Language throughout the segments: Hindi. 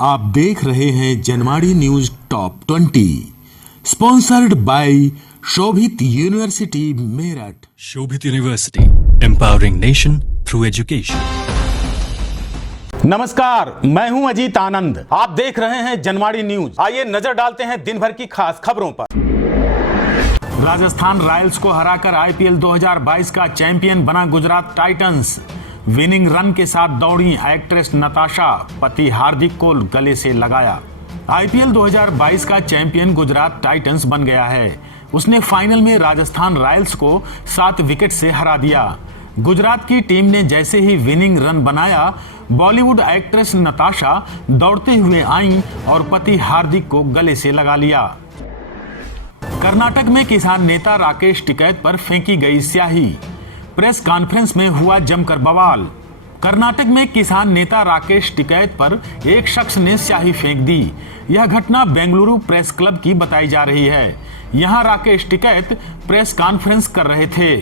आप देख रहे हैं Janwadi news top 20 sponsored by Shobhit university Meerut. Shobhit university, empowering nation through education. नमस्कार, मैं हूं अजीत आनंद। आप देख रहे हैं जनवाड़ी न्यूज। आइए नजर डालते हैं दिन भर की खास खबरों पर। राजस्थान रॉयल्स को हराकर आईपीएल 2022 का चैंपियन बना गुजरात टाइटंस। विनिंग रन के साथ दौड़ी एक्ट्रेस नताशा, पति हार्दिक को गले से लगाया। आईपीएल 2022 का चैंपियन गुजरात टाइटंस बन गया है। उसने फाइनल में राजस्थान रॉयल्स को 7 विकेट से हरा दिया। गुजरात की टीम ने जैसे ही विनिंग रन बनाया, बॉलीवुड एक्ट्रेस नताशा दौड़ते हुए आईं और पति हार्दिक को गले से लगा लिया। कर्नाटक में किसान नेता राकेश टिकैत पर फेंकी गई स्याही। प्रेस कॉन्फ्रेंस में हुआ जमकर बवाल। कर्नाटक में किसान नेता राकेश टिकैत पर एक शख्स ने स्याही फेंक दी। यह घटना बेंगलुरु प्रेस क्लब की बताई जा रही है। यहां राकेश टिकैत प्रेस कॉन्फ्रेंस कर रहे थे।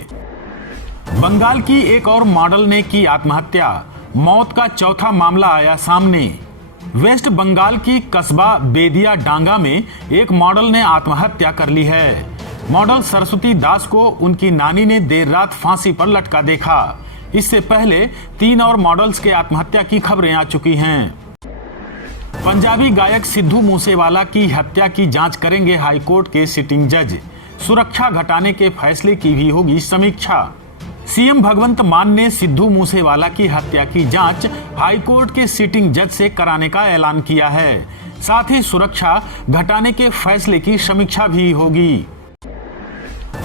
बंगाल की एक और मॉडल ने की आत्महत्या। मौत का चौथा मामला आया सामने। वेस्ट बंगाल की कस्बा बेदिया डांगा में एक मॉडल ने आत्महत्या कर ली है। मॉडल सरस्वती दास को उनकी नानी ने देर रात फांसी पर लटका देखा। इससे पहले 3 और मॉडल्स के आत्महत्या की खबरें आ चुकी हैं। पंजाबी गायक सिद्धू मूसेवाला की हत्या की जांच करेंगे हाईकोर्ट के सिटिंग जज। सुरक्षा घटाने के फैसले की भी होगी समीक्षा। सीएम भगवंत मान ने सिद्धू मूसेवाला की हत्या की जांच हाईकोर्ट के सिटिंग जज से कराने का ऐलान किया है। साथ ही सुरक्षा घटाने के फैसले की समीक्षा भी होगी।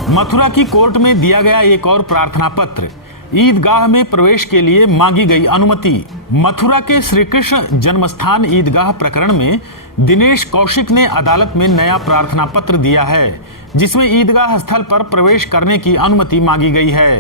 मथुरा की कोर्ट में दिया गया एक और प्रार्थना पत्र। ईदगाह में प्रवेश के लिए मांगी गई अनुमति। मथुरा के श्री कृष्ण जन्मस्थान ईदगाह प्रकरण में दिनेश कौशिक ने अदालत में नया प्रार्थना पत्र दिया है, जिसमें ईदगाह स्थल पर प्रवेश करने की अनुमति मांगी गई है।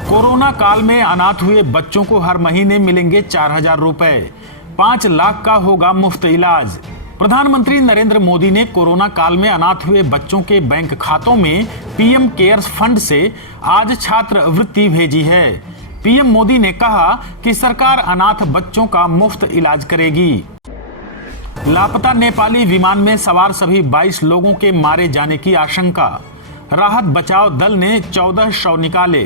कोरोना काल में अनाथ हुए बच्चों को हर महीने मिलेंगे 4000 रुपए। 5 लाख का होगा मुफ्त इलाज। प्रधानमंत्री नरेंद्र मोदी ने कोरोना काल में अनाथ हुए बच्चों के बैंक खातों में पीएम केयर्स फंड से आज छात्रवृत्ति भेजी है। पीएम मोदी ने कहा कि सरकार अनाथ बच्चों का मुफ्त इलाज करेगी। लापता नेपाली विमान में सवार सभी 22 लोगों के मारे जाने की आशंका। राहत बचाव दल ने 14 शव निकाले।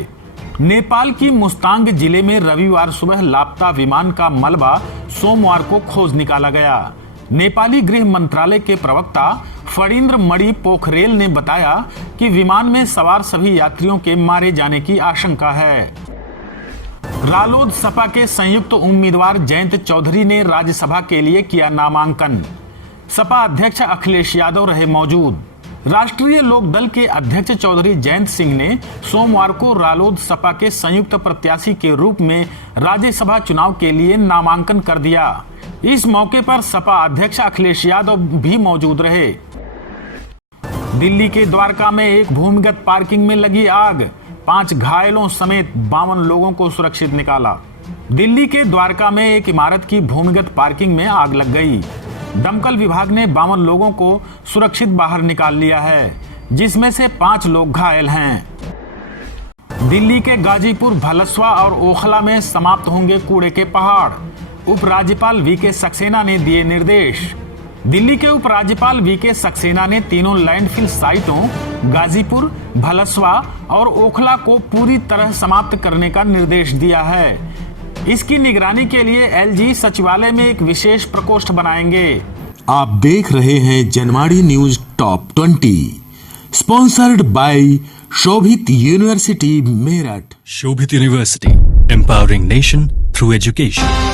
नेपाल की मुस्तांग जिले में रविवार सुबह लापता विमान का मलबा सोमवार को खोज निकाला गया। नेपाली गृह मंत्रालय के प्रवक्ता फणींद्र मणि पोखरेल ने बताया कि विमान में सवार सभी यात्रियों के मारे जाने की आशंका है। रालोद सपा के संयुक्त उम्मीदवार जयंत चौधरी ने राज्यसभा के लिए किया नामांकन। सपा अध्यक्ष अखिलेश यादव रहे मौजूद। राष्ट्रीय लोक दल के अध्यक्ष चौधरी जयंत सिंह ने सोमवार को रालोद सपा के संयुक्त प्रत्याशी के रूप में राज्यसभा चुनाव के लिए नामांकन कर दिया। इस मौके पर सपा अध्यक्ष अखिलेश यादव भी मौजूद रहे। दिल्ली के द्वारका में एक भूमिगत पार्किंग में लगी आग। 5 घायलों समेत 52 लोगों को सुरक्षित निकाला। दिल्ली के द्वारका में एक इमारत की भूमिगत पार्किंग में आग लग गई। दमकल विभाग ने 52 लोगों को सुरक्षित बाहर निकाल लिया है, जिसमें से 5 लोग घायल हैं। दिल्ली के गाजीपुर, भलसवा और ओखला में समाप्त होंगे कूड़े के पहाड़। उपराज्यपाल वीके सक्सेना ने दिए निर्देश। दिल्ली के उपराज्यपाल वीके सक्सेना ने तीनों लैंडफिल साइटों गाजीपुर, भलसवा और ओखला को पूरी तरह समाप्त करने का निर्देश दिया है। इसकी निगरानी के लिए एलजी सचिवालय में एक विशेष प्रकोष्ठ बनाएंगे। आप देख रहे हैं Janwadi news top 20 sponsored by Shobhit university Meerut. Shobhit university, empowering nation through education.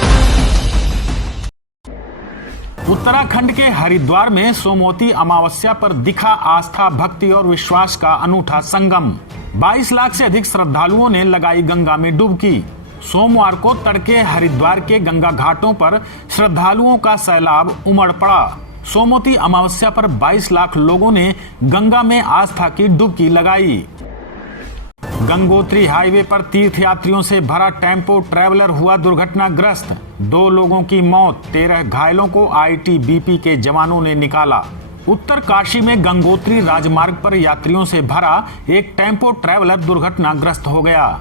Uttarakhand के हरिद्वार में सोमवती अमावस्या पर दिखा आस्था, भक्ति और विश्वास का अनूठा संगम। 22 लाख से अधिक श्रद्धालुओं ने लगाई गंगा में डुबकी। सोमवार को तड़के हरिद्वार के गंगा घाटों पर श्रद्धालुओं का सैलाब उमड़ पड़ा। सोमवती अमावस्या पर 22 लाख लोगों ने गंगा में आस्था की डुबकी लगाई। गंगोत्री हाईवे पर तीर्थयात्रियों से भरा टेम्पो ट्रैवलर हुआ दुर्घटनाग्रस्त। 2 लोगों की मौत, 13 घायलों को आईटीबीपी के जवानों ने निकाला। उत्तर काशी में गंगोत्री राजमार्ग पर यात्रियों से भरा एक टेम्पो ट्रैवलर दुर्घटनाग्रस्त हो गया,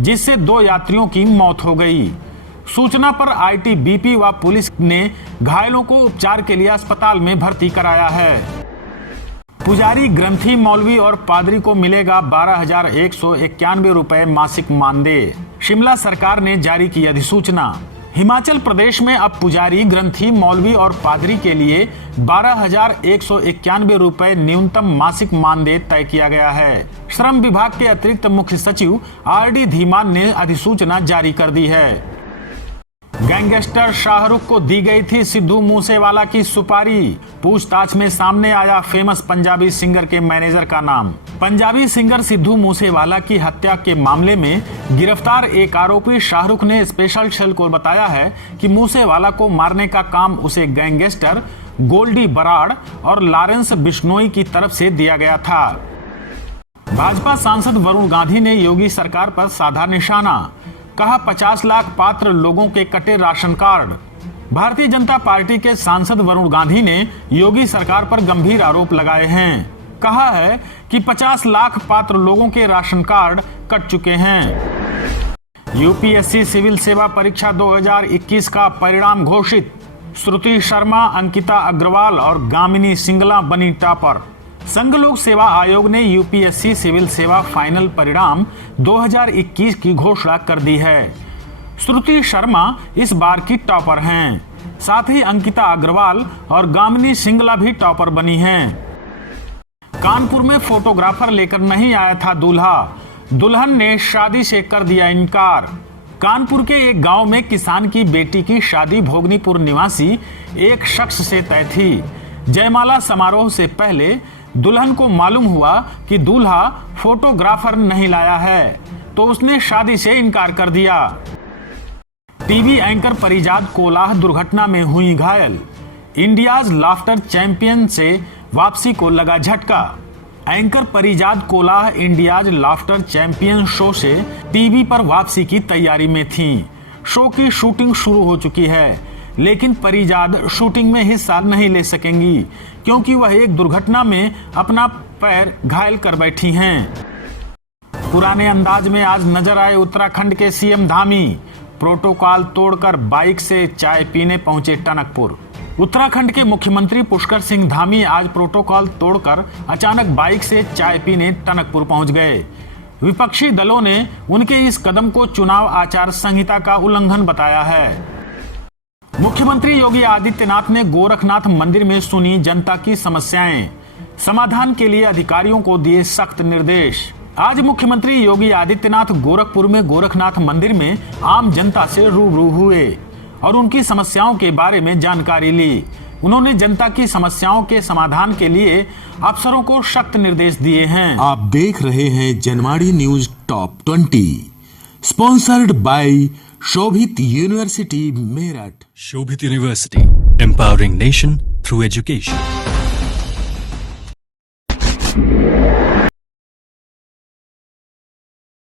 जिससे 2 यात्रियों की मौत हो गई। सूचना पर आईटीबीपी व पुलिस ने घायलों को उपचार के लिए अस्पताल में भर्ती कराया है। पुजारी, ग्रंथी, मौलवी और पादरी को मिलेगा 12,191 रुपए मासिक मानदेय। शिमला सरकार ने जारी की अधिसूचना। हिमाचल प्रदेश में अब पुजारी, ग्रंथी, मौलवी और पादरी के लिए 12,191 रुपए न्यूनतम मासिक मानदेय तय किया गया है। श्रम विभाग के अतिरिक्त मुख्य सचिव आरडी धीमान ने अधिसूचना जारी कर दी है। गैंगस्टर शाहरुख को दी गई थी सिद्धू मूसेवाला की सुपारी। पूछताछ में सामने आया फेमस पंजाबी सिंगर के मैनेजर का नाम। पंजाबी सिंगर सिद्धू मूसेवाला की हत्या के मामले में गिरफ्तार एक आरोपी शाहरुख ने स्पेशल सेल को बताया है कि मूसेवाला को मारने का काम उसे गैंगस्टर गोल्डी बराड़ और लॉरेंस बिश्नोई की तरफ से दिया गया था। भाजपा सांसद वरुण गांधी ने योगी सरकार पर साधा निशाना। कहा 50 लाख पात्र लोगों के कटे ration card. Bharatiya Janata party के सांसद वरुण गांधी ने योगी सरकार पर गंभीर आरोप लगाए हैं। कहा है कि 50 लाख पात्र लोगों के राशन कार्ड कट चुके हैं। यूपीएससी सिविल सेवा परीक्षा 2021 का परिणाम घोषित। श्रुति शर्मा, अंकिता अग्रवाल और गामिनी सिंगला बनी टॉपर। संघ लोक सेवा आयोग ने यूपीएससी सिविल सेवा फाइनल परिणाम 2021 की घोषणा कर दी है। श्रुति शर्मा इस बार की टॉपर हैं। साथ ही अंकिता अग्रवाल और गामिनी सिंगला भी टॉपर बनी हैं। कानपुर में फोटोग्राफर लेकर नहीं आया था दूल्हा। दुल्हन ने शादी से कर दिया इनकार। कानपुर के एक गांव में किसान की बेटी की शादी भोगनीपुर निवासी एक शख्स से तय थी। जयमाला समारोह से पहले दुल्हन को मालूम हुआ कि दूल्हा फोटोग्राफर नहीं लाया है, तो उसने शादी से इनकार कर दिया। टीवी एंकर परिजात कोलाह दुर्घटना में हुई घायल। इंडियाज लाफ्टर चैंपियन से वापसी को लगा झटका। एंकर परिजात कोलाह इंडियाज लाफ्टर चैंपियन शो से टीवी पर वापसी की तैयारी में थी। शो की शूटिंग शुरू हो चुकी है, लेकिन परिजात शूटिंग में हिस्सा नहीं ले सकेंगी क्योंकि वह एक दुर्घटना में अपना पैर घायल कर बैठी हैं। पुराने अंदाज में आज नजर आए उत्तराखंड के सीएम धामी। प्रोटोकॉल तोड़कर बाइक से चाय पीने पहुंचे टनकपुर। उत्तराखंड के मुख्यमंत्री पुष्कर सिंह धामी आज प्रोटोकॉल तोड़कर अचानक बाइक से चाय पीने टनकपुर पहुंच गए। विपक्षी दलों ने उनके इस कदम को चुनाव आचार संहिता का उल्लंघन बताया है। मुख्यमंत्री योगी आदित्यनाथ ने गोरखनाथ मंदिर में सुनी जनता की समस्याएं। समाधान के लिए अधिकारियों को दिए सख्त निर्देश। आज मुख्यमंत्री योगी आदित्यनाथ गोरखपुर में गोरखनाथ मंदिर में आम जनता से रूबरू हुए और उनकी समस्याओं के बारे में जानकारी ली। उन्होंने जनता की समस्याओं के समाधान के लिए अफसरों को सख्त निर्देश दिए हैं। आप देख रहे हैं Janwadi news top 20, sponsored by Shobhit university Meerut. Shobhit University, empowering nation through education.